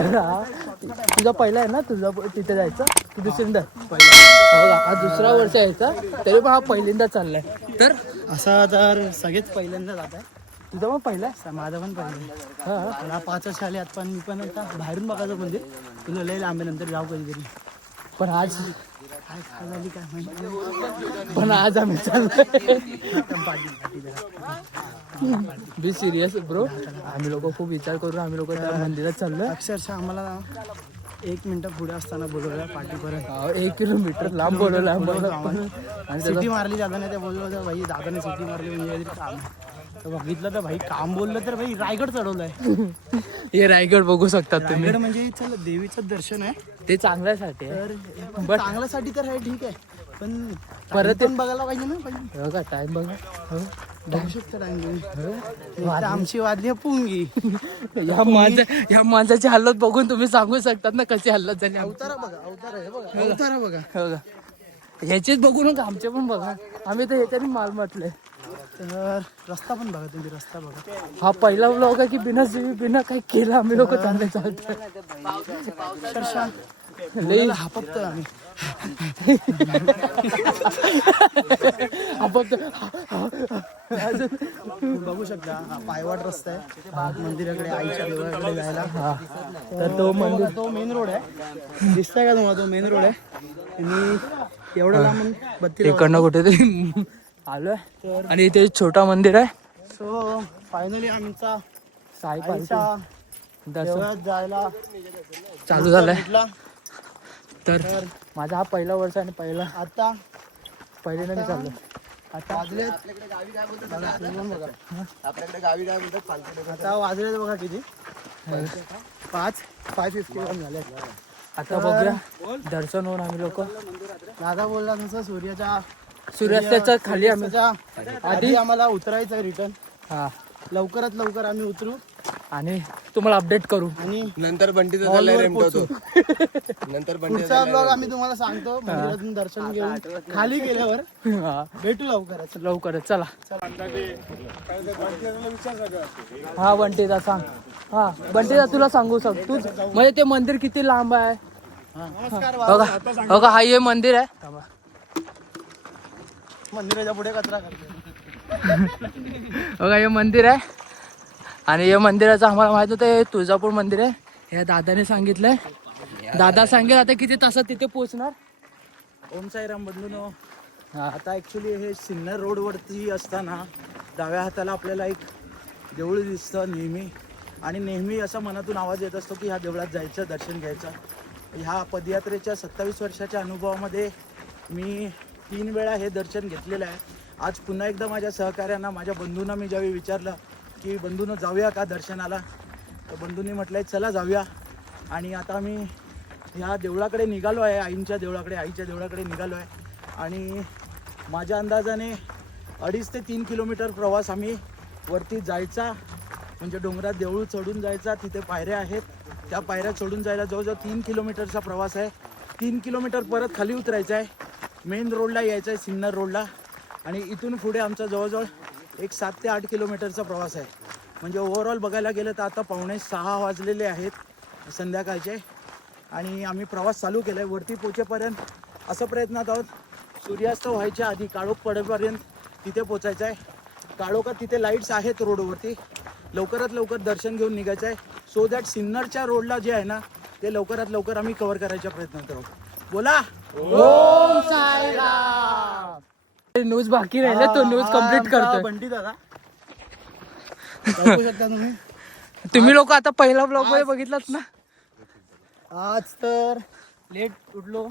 तुझा पहिला आहे ना, तुझा तिथे जायचं, तू दुसरींदा पहिला. हा दुसरा वर्ष यायचा, तरी पण हा पहिल्यांदा चाललाय. तर असा तर सगळेच पहिल्यांदा जात आहे. तुझा पण पहिला आहे? माझा पण पहिला. हा मला 5 वर्ष आले आता, पण मी पण आता बाहेरून बघायचं मंदिर, तुला लय लांबे नंतर जाऊ कधीतरी. पण आज काय खा झाली काय माहिती. पण आज आम्ही चाललोय. बी सिरियस ब्रो, आम्ही लोक खूप विचार करून आम्ही लोक त्या मंदिरात चाललोय. अक्षरशः आम्हाला 1 मिनिट पुढे असताना बोलवलं पाठीपर्यंत. 1 किलोमीटर लांब बोलवलं आम्हाला. आणि सिटी मारली दादाने, ते बोललो भाई दादाने सिटी मारली म्हणजे काहीतरी काम. तर बघितलं तर भाई काम बोललं तर भाई रायगड चढवलंय. हे रायगड बघू शकतात तुम्ही. रायगड म्हणजे चल देवीचं दर्शन आहे, ते चांगल्यासाठी आहे. तर पण चांगल्यासाठी तर आहे, ठीक आहे, पण परत पण बघायला पाहिजे ना. पाहिजे बघा टाइम बघा. बघू शकता टाइम. आमची वाजली पुंगी. या माणसाची हालत बघून तुम्ही सांगू शकतात ना कशी हालत झाली. अवतारा बघा, अवतार आहे बघा, अवतारा बघा. बघा ह्याचेच बघू नका, आमचे पण बघा. आम्ही तर ह्याच्याने माल म्हटले. तर रस्ता पण बघा तुम्ही, रस्ता बघा. हा पहिला व्लॉग आहे की बिना काही केलं आम्ही लोक चालले चालतोय. अक्षरशः लई हापकतोय आम्ही. बघू शकता हा पायवाट रस्ता आहे मंदिराकडे, आईच्या देवळाकडे जायला. तर तो मंदिर, तो मेन रोड आहे, दिसतंय का तुम्हाला? तो मेन रोड आहे आणि एवढा लांब 32 इकडनं कुठे तरी आलोय. आणि इथे छोटा मंदिर आहे. सो फायनली आमचा साई आईच्या दर्शन देवळात जायला चालू झालंय. भेटला. तर माझा हा पहिला वर्ष आणि आता पहिल्यांदा मी चाललो. आता वाजलेत, आपल्याकडे गावी काय बोलतात? आता वाजलेत बघा किती, 5:51 झाले. आता बघूया दर्शन होऊन आम्ही लोक. दादा बोलला तसं सूर्यास्ताच्या खाली आम्ही आधी आम्हाला उतरायचं रिटर्न. हा लवकरात लवकर आम्ही उतरू आणि तुम्हाला अपडेट करू. आणि नंतर बंटीचा चाललाय रेमटवतो. नंतर पुढचा ब्लॉग आम्ही तुम्हाला सांगतो. मंदिरातून दर्शन घेऊन खाली गेल्यावर भेटू लवकरच. चला हा बंटीदा सांग. हा बंटीदा तुला सांगू तू म्हणजे ते मंदिर किती लांब आहे. बघा हा हे मंदिर आहे. मंदिराच्या पुढे कचरा करतो. बघा हे मंदिर आहे आणि या मंदिराचं आम्हाला माहित होतं हे तुळजापूर मंदिर आहे. हे दादाने सांगितलंय. दादा सांगेल आता किती तासात तिथे पोहोचणार. ओम साईराम बंधूनो, आता ऍक्च्युली हे सिन्नर रोड वरती असताना डाव्या हाताला आपल्याला एक देऊळ दिसतं नेहमी, आणि नेहमी असा मनातून आवाज येत असतो की ह्या देवळात जायचं, दर्शन घ्यायचं. ह्या पदयात्रेच्या 27 वर्षाच्या अनुभवामध्ये मी 3 वेळा हे दर्शन घेतलेलं आहे. आज पुन्हा एकदा माझ्या सहकाऱ्यांना, माझ्या बंधूंना मी ज्यावेळी विचारलं की बंधूनं जाऊया का दर्शनाला, तर बंधूंनी म्हटलंय चला जाऊया. आणि आता मी ह्या देवळाकडे निघालो आहे, आईच्या देवळाकडे निघालो आहे. आणि माझ्या अंदाजाने 2.5 ते 3 किलोमीटर प्रवास आम्ही वरती जायचा, म्हणजे डोंगरात देऊळ चढून जायचा. तिथे पायऱ्या आहेत, त्या पायऱ्या चढून जायला जवळजवळ 3 किलोमीटरचा प्रवास आहे. 3 किलोमीटर परत खाली उतरायचं आहे, मेन रोडला यायचं आहे, सिन्नर रोडला. आणि इथून पुढे आमचा जवळजवळ एक 7 ते 8 किलोमीटरचा प्रवास आहे. म्हणजे ओव्हरऑल बघायला गेलं तर आता 5:45 वाजलेले आहेत संध्याकाळचे. आणि आम्ही प्रवास चालू केला आहे. वरती पोचेपर्यंत असं प्रयत्नात आहोत सूर्यास्त व्हायच्या आधी, काळोख पडेपर्यंत तिथे पोचायचं आहे. काळोखात तिथे लाईट्स आहेत रोडवरती, लवकरात लवकर दर्शन घेऊन निघायचं आहे. सो दॅट सिन्नरच्या रोडला जे आहे ना ते लवकरात लवकर आम्ही कव्हर करायचा प्रयत्न करू. बोला ओम साईराम. न्यूज बाकी राहिले, तो न्यूज कम्प्लीट करतो. बंटी दादा बघू शकता तुम्ही लोक आता पहिला ब्लॉग मध्ये बघितलात ना. आज तर लेट उठलो.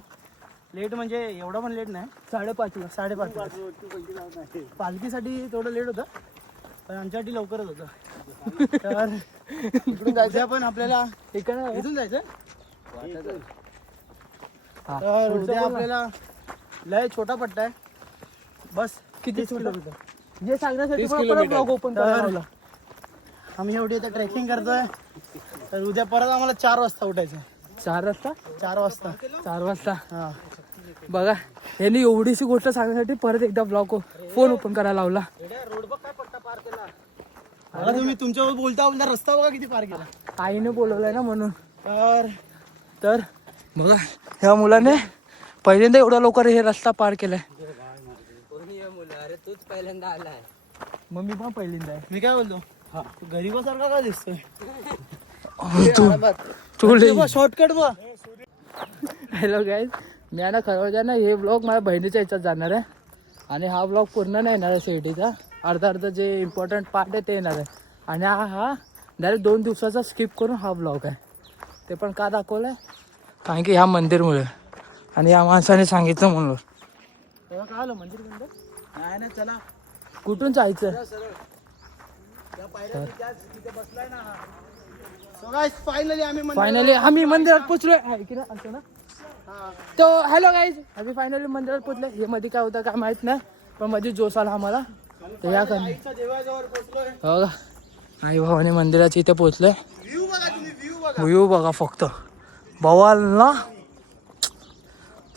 लेट म्हणजे एवढा पण लेट नाही, 5:30 पालखीसाठी थोडं लेट होतं, पण आमच्यासाठी लवकरच होतं. तर इकडून जायचं पण आपल्याला, इथून जायचं. तर उद्या आपल्याला लय छोटा पट्टा आहे, बस किती किलोमीटर जे सांगण्यासाठी ब्लॉग ओपन करायला. आम्ही एवढी आता ट्रेकिंग करतोय. तर उद्या परत आम्हाला 4 वाजता उठायचं. 4 वाजता 4 वाजता 4 वाजता हा. बघा यांनी एवढीशी गोष्ट सांगण्यासाठी परत एकदा ब्लॉग फोन ओपन करायला लावला. तुम्ही तुमच्यावर बोलता रस्ता बघा किती पार केला. आईने बोलवलाय ना म्हणून. तर बघा ह्या मुलाने पहिल्यांदा एवढ्या लवकर हे रस्ता पार केलाय. अरे तूच पहिल्यांदा आलाय. मग मी पण पहिल्यांदा आहे. मी काय बोलतो हा तू गरीबासारखा का दिसतोय तू शॉर्टकट बघ. हॅलो गाईज, मी आहे ना खरं ना हे ब्लॉग माझ्या बहिणीच्या ह्याच्यात जाणार आहे आणि हा ब्लॉग पूर्ण नाही येणार आहे सिटीचा. अर्धा जे इम्पॉर्टंट पार्ट आहे ते येणार आहे आणि हा डायरेक्ट 2 दिवसाचा स्किप करून हा ब्लॉग आहे. ते पण का दाखवलं आहे कारण की ह्या मंदिरमुळे आणि या माणसाने सांगितलं म्हणून. काय आलं मंदिर बंद नाही ना. चला कुठून जायचं त्या पायऱ्या तिथे बसलाय ना. सो गाइस फायनली आम्ही मंदिरात पोचलोय. असं ना तो हॅलो गाईज, आम्ही फायनली मंदिरात पोचले. हे मध्ये काय होतं काय माहित नाही पण मध्ये जोश आला आम्हाला. तर या आईच्या देवाजवळ पोहोचलोय. हो का आई भावाने मंदिराच्या इथे पोचलोय. व्ह्यू बघा तुम्ही, व्ह्यू बघा. व्ह्यू बघा फक्त बवाल ना.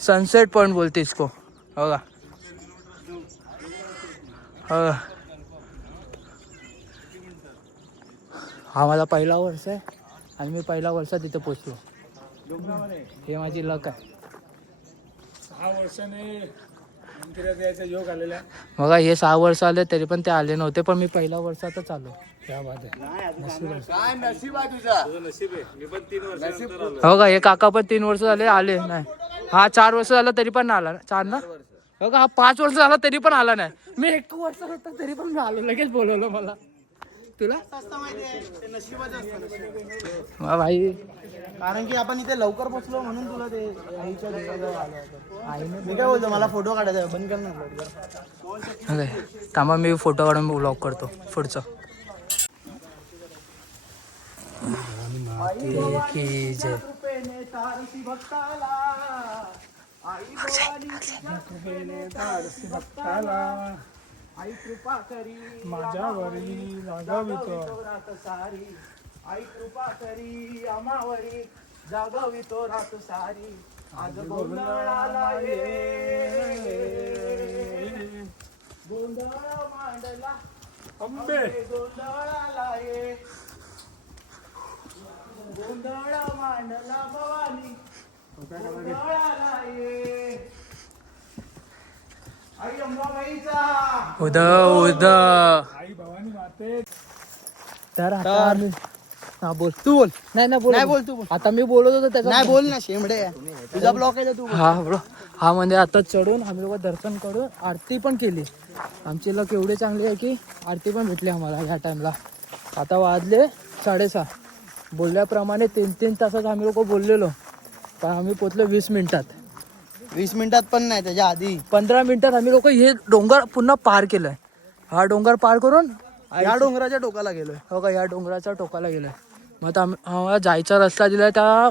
सनसेट पॉइंट बोलते इसको. हो का हो. हा माझा पहिला वर्ष आहे आणि मी पहिल्या वर्षात तिथे पोचलो. हे माझी लक आहे. 6 वर्षाने मंदिरात यायचा योग आलेला आहे. बघा हे 6 वर्ष आले तरी पण ते आले नव्हते पण मी पहिल्या वर्षातच आलो. त्या बात आहे. काय नशीब आहे तुझा. हो का हे काका पण 3 वर्ष झाले आले नाही. हा 4 वर्ष झालं तरी पण नाही आला. 4 ना. हो का हा 5 वर्ष झाला तरी पण आला नाही. मी 1 वर्ष होता तरी पण मी आलो. लगेच बोलवलं मला. तुला भाई कारण की आपण इथे लवकर पोहोचलो म्हणून तुला ते आईच्या देवाजवळ आलो होतो. मी काय बोलतो मला फोटो काढायचा बंद कर ना. थांबा मी फोटो काढून ब्लॉग करतो पुढचं. आई कृपा करी माझ्यावरी जागवितो रात सारी. आई कृपा करी आमावरी जागवितो रात सारी. आज गोंधळाला ये गोंधळ मांडला अंबे गोंधळाला ये गोंधळ मांडला भवानी गोंधळाला ये. आई अंबाबाईचा उद आई भवानी माते. तर आता आम्ही हा बोल तू बोल. नाही बोल तू बोल. आता मी बोलत होतो त्याचा नाही बोल ना शेमडे तुझा ब्लॉक आहे तू. हा बोल. हा म्हणजे आता चढून आम्ही लोक दर्शन करून आरती पण केली. आमची लक एवढी चांगली आहे की आरती पण भेटली आम्हाला ह्या टाइमला. आता वाजले 6:30. बोलल्याप्रमाणे 3 तासात आम्ही लोक बोललेलो पण आम्ही पोचलो 20 मिनिटात. 20 मिनिटात पण नाही त्याच्या आधी 15 मिनिटात आम्ही लोक हे डोंगर पुन्हा पार केलंय. हा डोंगर पार करून या डोंगराच्या टोकाला गेलोय. हो का या डोंगराच्या टोकाला गेलोय. मग आता आम्हाला जायचा रस्ता दिलाय त्या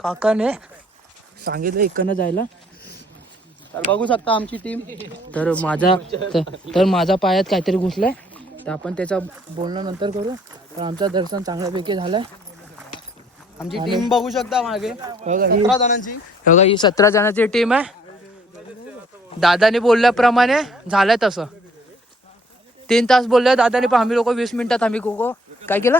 काकाने सांगितलं इकडनं जायला. तर बघू शकता आमची टीम. तर माझा पायात काहीतरी घुसलाय तर आपण त्याचा बोलणं नंतर करू. तर आमचं दर्शन चांगल्यापैकी झालंय. आमची टीम बघू शकता मागे बघा 17 जणांची. बघा ही 17 जणांची टीम आहे. दादाने बोलल्याप्रमाणे झालंय तसं. 3 तास बोलले दादाने पण आम्ही लोक 20 मिनिटात आम्ही काय केलं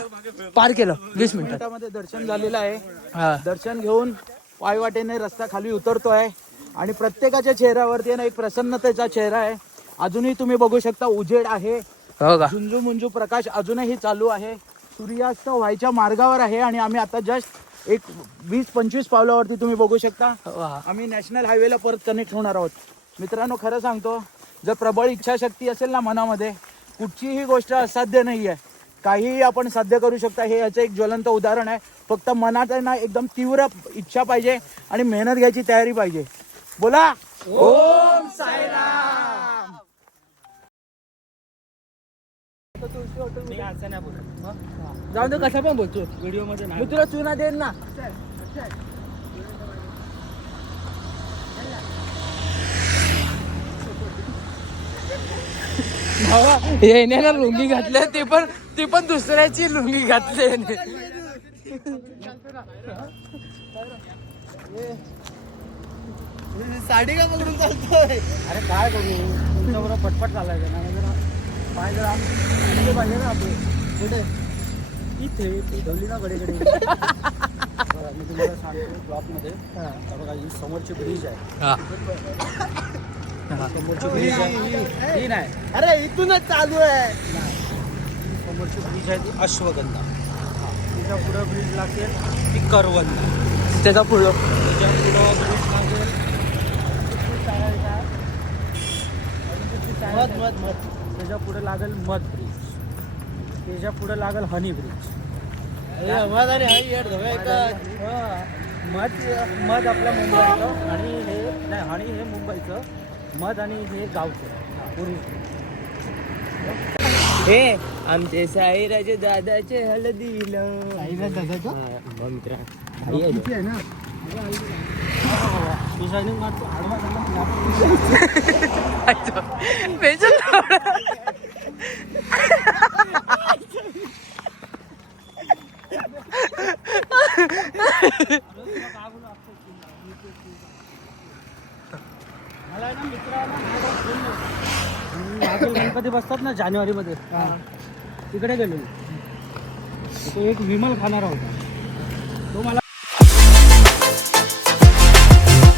पार केलं. 20 मिनिटात दर्शन झालेलं आहे. हा दर्शन घेऊन पायवाटेने रस्ता खाली उतरतोय आणि प्रत्येकाच्या चेहऱ्यावरती ना एक प्रसन्नतेचा चेहरा आहे. अजूनही तुम्ही बघू शकता उजेड आहे. हो का झुंजू मुंजू प्रकाश अजूनही चालू आहे. सूर्यास्त व्हायच्या मार्गावर आहे आणि आम्ही आता जस्ट एक 20-25 पावलावरती तुम्ही बघू शकता वा. आम्ही नॅशनल हायवेला परत कनेक्ट होणार आहोत. मित्रांनो खरं सांगतो जर प्रबळ इच्छाशक्ती असेल ना मनामध्ये कुठचीही गोष्ट असाध्य नाही आहे. काहीही आपण साध्य करू शकता. हे याचं एक ज्वलंत उदाहरण आहे. फक्त मनात आहे ना एकदम तीव्र इच्छा पाहिजे आणि मेहनत घ्यायची तयारी पाहिजे. बोला ओम साईराम. जाऊन दे कसा पण बोलतो व्हिडिओ मध्ये मी तुला चुना देईन ना. येणे ना लुंगी घातली ती पण दुसऱ्याची लुंगी घातली. साडी का पकडून चालतोय. अरे काय करू तुमच्याबरोबर पटपट चालायचं ना. पाय जरा पाहिजे ना आपले कुठे इथे ठेवली ना कडे सांगतो ब्लॉकमध्ये. हा. बघा ही समोरची ब्रिज आहे. हा. समोरची ब्रिज आहे ही नाही. अरे इथूनच चालू आहे. समोरची ब्रिज आहे ती अश्वगंधा. तिच्या पुढं ब्रिज लागेल ती करवंदा. त्याचा पुढं त्याच्या पुढं ब्रिज लागेल मध. त्याच्या पुढे लागेल मध ब्रिज. त्याच्या पुढे लागेल हनी ब्रिज. मध आणि हळी येड धवे मध आपल्या मुंबईचं आणि हे नाही हनी हे मुंबईचं. मध आणि हे गावचं ओरिजिनल. हे आमचे साईराजे दादाचे हळदीला तू शायनिंग मारतो आडवा मला ना मित्र गणपती बसतात ना जानेवारीमध्ये तिकडे गेलो. तो एक विमल खाणारा होता.